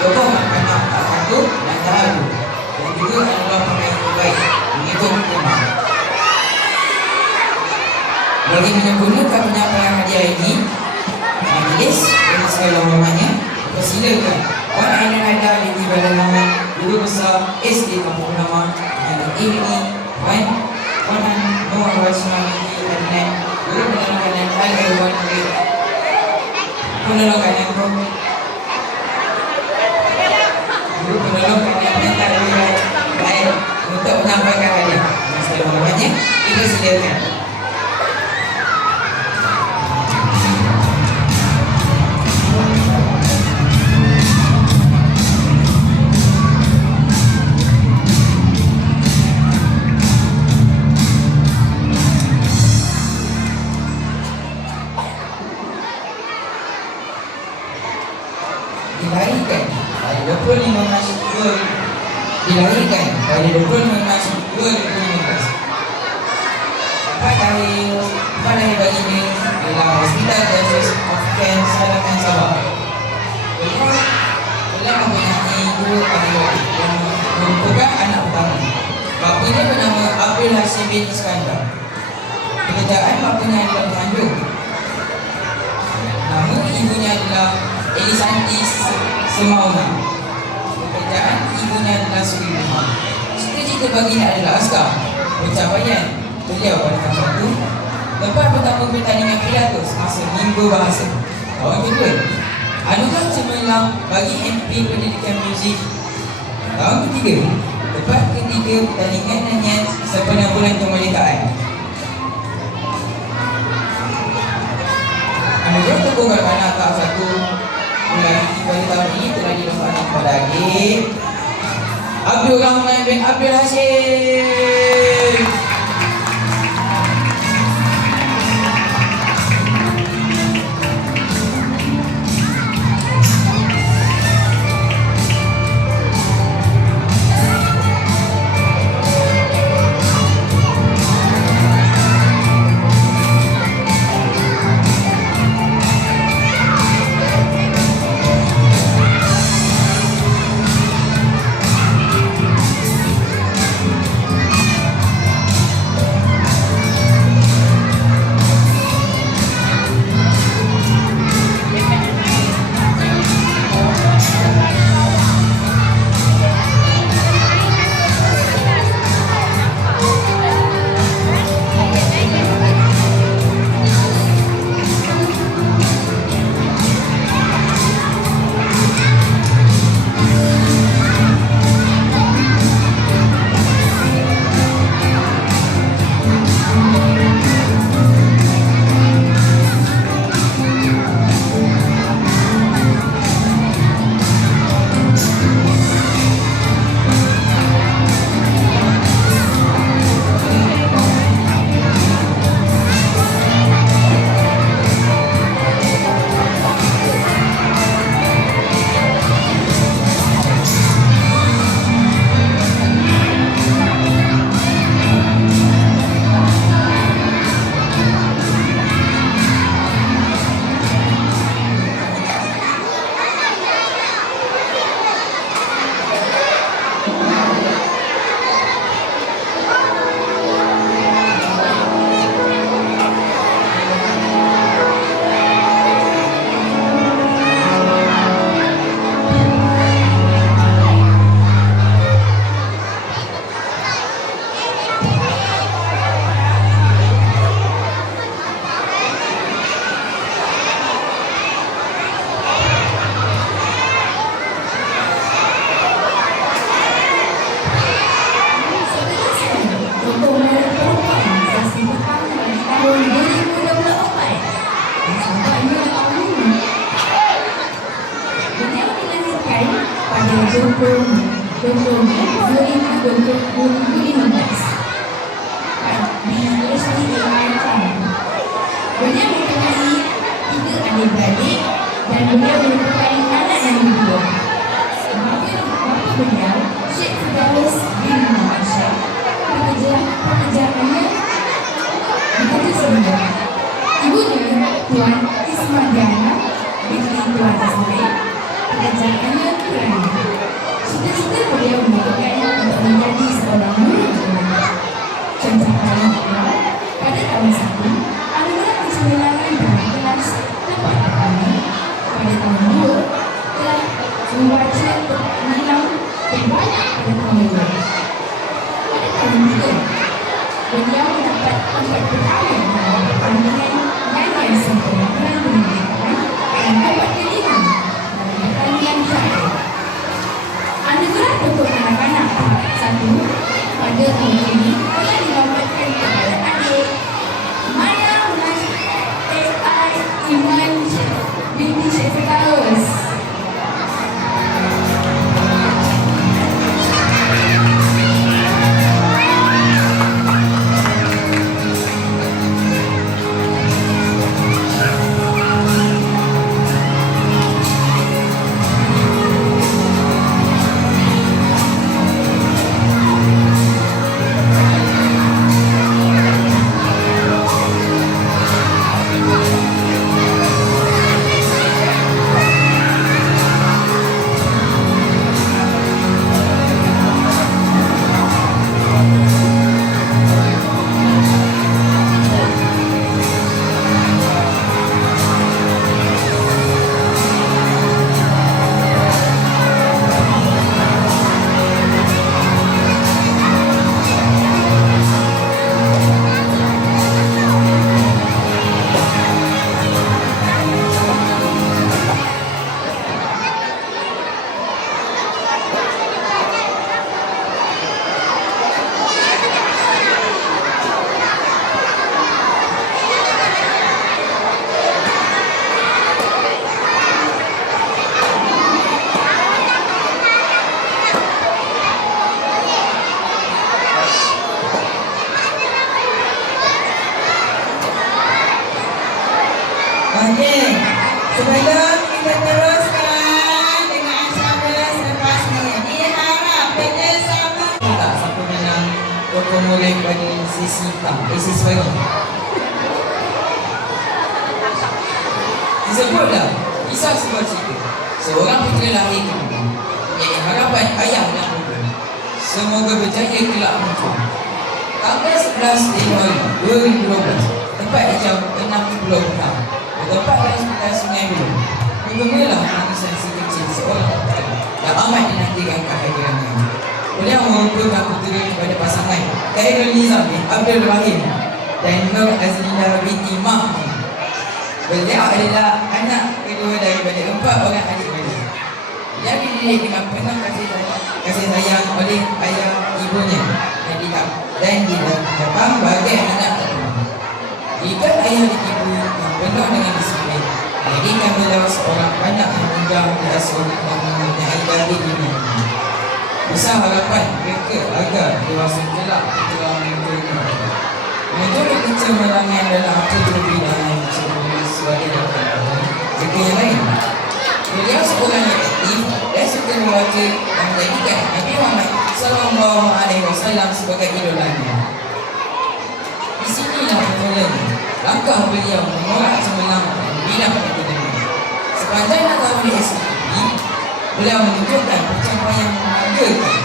Contoh anak tak satu dan tak satu. Yang kedua adalah pakaian terbaik. Begitu tema. Bagi menyempurnakan penyampaian hadiah ini, majlis dengan segala hormatnya persilakan Puan Ainul Haidar binti Badan Muhammad, Guru Besar SD Kampung Nama, yang ini Puan Nur Rasmah binti Adnan, Guru Penerangan Al-Irwan Penolongan yang Guru Penolongan yang mental baik untuk menyampaikan hadiah. Dengan segala hormatnya dipersilakan. Dilahirkan pada 25 Mac 2015. Tempat lahir baginda ialah Hospital Justice of Kent, Salaman, Sabah. Beliau telah mempunyai dua adik yang merupakan anak pertama. Bapanya bernama Abdul Hashim bin Iskandar. Pekerjaan bapanya adalah penganjur. Nama ibunya adalah Elisanti Semauna. Pekerjaan ibunya adalah suri rumah. Cita-cita baginda adalah askar. Pencapaian beliau pada tahun itu, tempat pertama pertandingan pilatus masa minggu bahasa. Tahun kedua, anugerah cemerlang bagi MP Pendidikan Muzik. Tahun ketiga, tempat ketiga pertandingan nyanyian sepanjang bulan kemerdekaan. Anugerah Tokoh Kanak-kanak tahap 1 bulan pada tahun ini telah dilombakan kepada adik Abdul Rahman bin Abdul Hashim. pekerjaannya kurang. Cita-cita beliau menyebutkan untuk menjadi seorang guru agama. Pencapaian beliau pada tahun 1 adalah kesemenangan dalam kelas tempat pertama. Pada tahun 2 telah membaca menang terbanyak pada tahun 2. Pada tahun 3 beliau mendapat tempat pertama dalam pertandingan nyanyian sempurna pendidikan dan dapat kelima dalam pertandingan syair. Anugerah untuk anak-anak tahap 1 pada tahun ini telah dilamatkan kepada adik Maya AI Iman binti Syekh Firdaus. Okey, sebelum kita teruskan dengan acara selepas ni, diharap kerjasama tak siapa menang toko mulai pada sesi sesi pagi. Disebutlah kisah sebuah cerita. Seorang putera lahir ke dunia, yang harapan ayah dan bunda semoga berjaya kelak muncul. Tanggal 11 Januari 2012, tepat jam 6.10 petang, tempat hospital Sungai Buloh, bergemalah tangisan si kecil seorang putera yang amat dinantikan kehadirannya. Beliau merupakan putera kepada pasangan Khairul Nizam bin Abdul Rahim dan Nur Azlina binti Mahdi. Beliau adalah anak kedua daripada 4 orang adik-beradik. Dia dididik dengan penuh kasih sayang oleh ayah ibunya dan ditentang bagai anak pertama. Jika ayah dan ibu yang penuh dengan disiplin, jadikan beliau seorang anak yang mudah diasuh dan mempunyai dari dunia. Besar harapan mereka agar dewasa kelak telah menentukan. Menjadi kecemerlangan dalam apa terlebih dalam sebagai rakan jika yang lain. Beliau seorang yang aktif dan suka membaca dan menjadikan Nabi Muhammad SAW sebagai idolanya. Di sinilah bermulanya langkah beliau menolak cemerlang dan bidang akademik. Sepanjang tahun di SPP, beliau menunjukkan pencapaian menghargakan.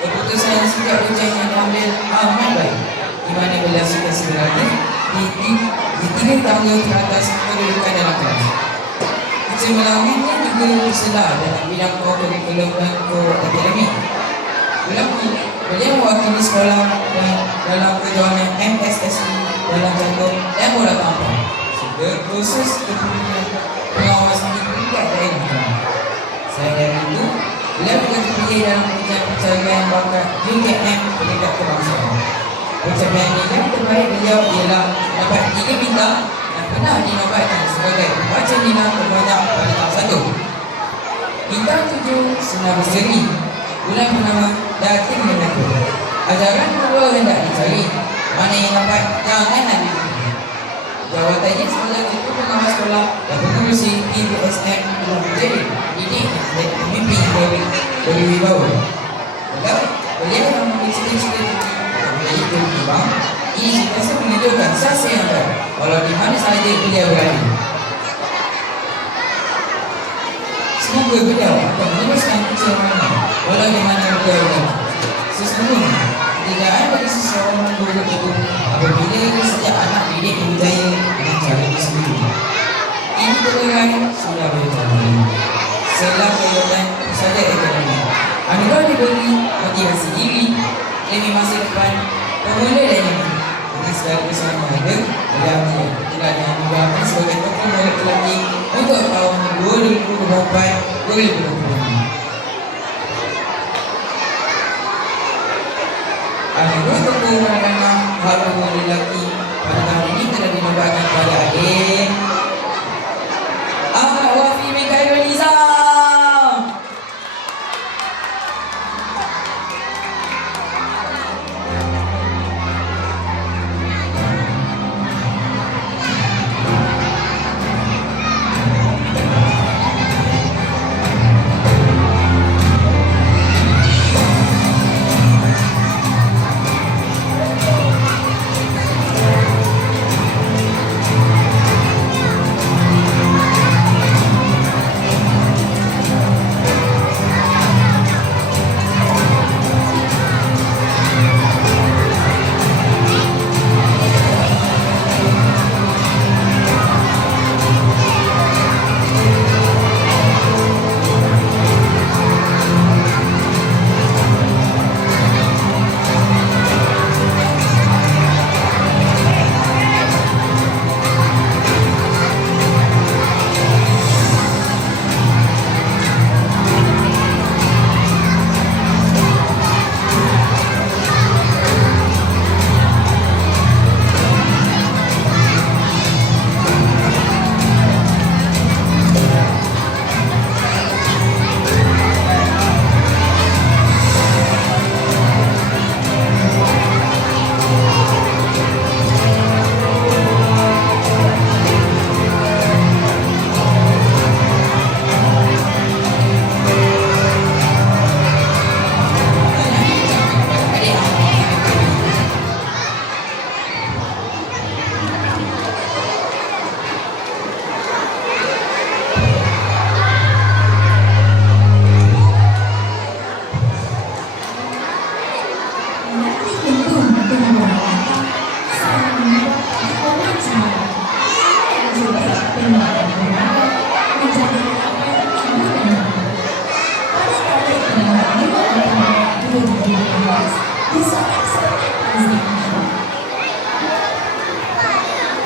Keputusan yang sejak ujian yang diambil amat baik, di mana beliau suka sebenarnya di 3 tangga teratas kedudukan dalam kelas. Kecemerlangannya juga terselar dalam bidang kurikulum dan akademik. Beliau mewakili sekolah dalam perjuangan MSSI dalam jantung dan bola tampar serta kursus pengawasan di peringkat daerah. Selain dari itu, beliau juga terpilih dalam pencarian bakat UKM peringkat kebangsaan. Pencapaian yang terbaik beliau ialah dapat 3 bintang dan pernah dinobatkan sebagai pembaca nilai terbanyak pada tahap 1. Bintang 7 Senar Berseri, bulan bernama Datin Menatu. Ajaran kedua hendak dicari, mana yang dapat jangan nak diberi. Jawatannya sebagai ketua pengawas sekolah dan pengurusi PBSM telah menjadi didik dan pemimpin yang berwibawa. Beliau yang memiliki cita-cita untuk menjadi guru bank, ini sentiasa menunjukkan sasa yang baik walau di mana sahaja beliau berada. Semoga juga beliau akan meneruskan perjalanan walau di mana beliau berada. Sesungguhnya, ketiadaan bagi seseorang guru itu apabila setiap anak didik berjaya dengan cara sendiri. Ini terlerai sudah berjalan. Setelah kegiatan pusat ekonomi, anugerah diberi motivasi diri demi masa depan pemula dan yang dengan segala kesan yang ada dalam tidak ada yang membuatkan sebagai tokoh murid pelatih untuk tahun 2024-2025. Anugerah tokoh anak-anak haru lelaki pada tahun ini telah dinobatkan pada adik Ahmad Wafi Mikael Nizam.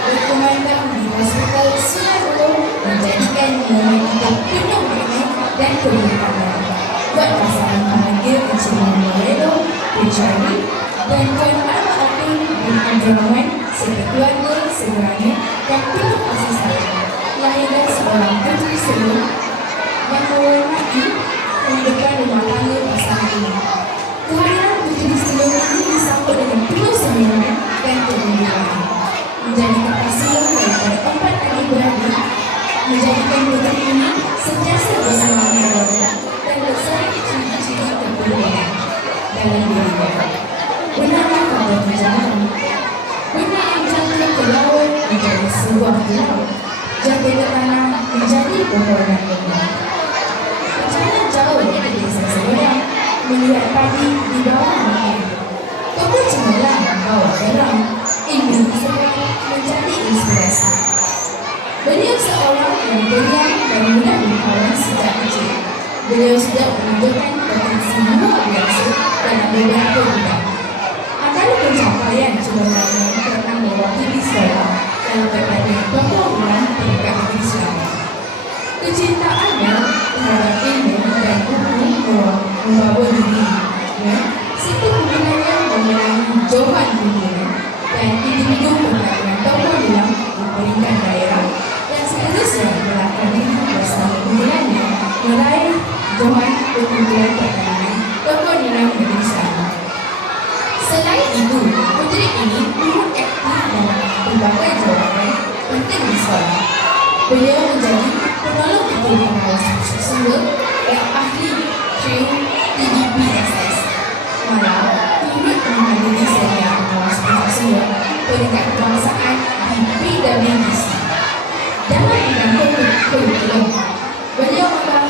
Berkumandang di hospital Sunarlo menjadikan momen itu penuh makna dan keberkahan buat pasangan bahagia Encik Moredo, Richard dan Tuan Arwah Atin bin Abdul Rahman serta keluarga segeranya dan penuh kasih sayang melahirkan seorang puteri sulung yang menghormati kehidupan rumah tangga pasangan ini. Kehadiran puteri sulung ini disambut dengan penuh semangat dan kegembiraan. Menjadi kepastian daripada empat adik beradik, menjadikan puteri ini sentiasa bersama keluarga dan bersama ciri-ciri keberadaan dalam dirinya. Benarlah kata perjalanan, benar yang jatuh ke laut menjadi sebuah pulau, jatuh ke tanah menjadi pepohonan bunga. Perjalanan jauh ke desa seberang, melihat padi di bawah angin. Toko cemerlang bawa terang, ilmu seberang menjadi inspirasi. Beliau seorang yang beriang dan mudah berkawan sejak kecil. Beliau sudah menunjukkan potensi luar biasa dalam beberapa bidang. Antara pencapaian sebenarnya pernah mewakili sekolah dalam berbagai pembangunan peringkat Islam. Kecintaannya terhadap ilmu dan buku membawa dirinya serta hubungannya mengenai jauhan dunia dan individu pembangunan tokoh dalam peringkat daerah yang seterusnya melakukan diri bersama hubungannya meraih jauhan perkumpulan pertanian tokoh dalam negeri Islam. Selain itu, puteri ini turut aktif dalam berbagai jawatan penting di sekolah. Beliau menjadi penolong ketua pengawas siswa yang ahli TDPSS. Malah, turut menghadiri seminar pengawas siswa peringkat kebangsaan di PWDC. Dalam bidang kurikulum, beliau akan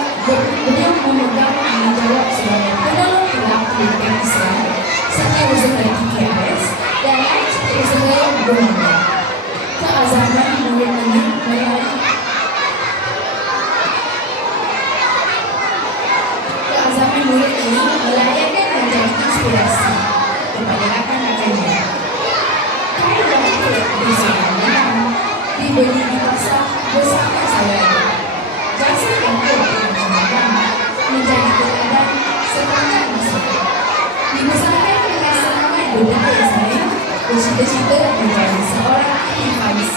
bercita-cita menjadi seorang aktivis.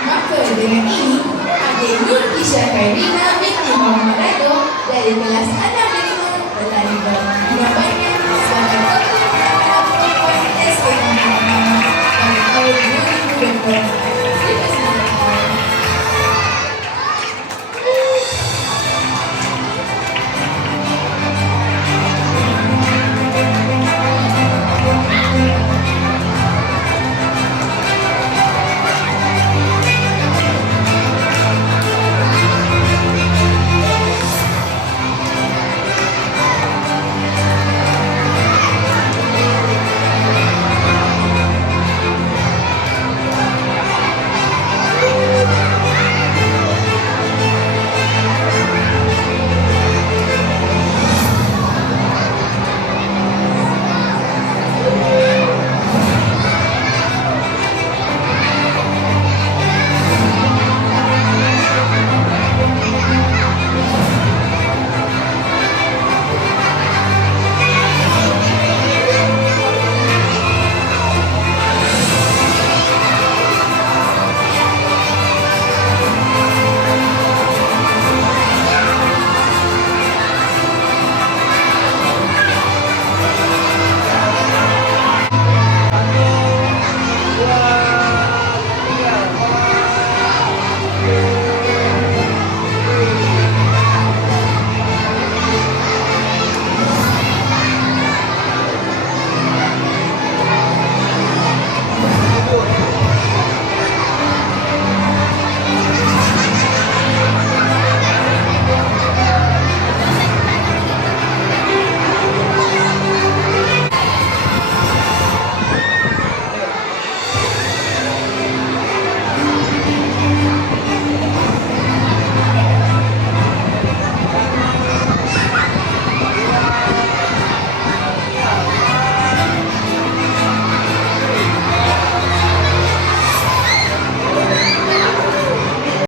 Maka dengan ini, adik Nur Kisha Kairina binti Muhammad Rado dari kelas 6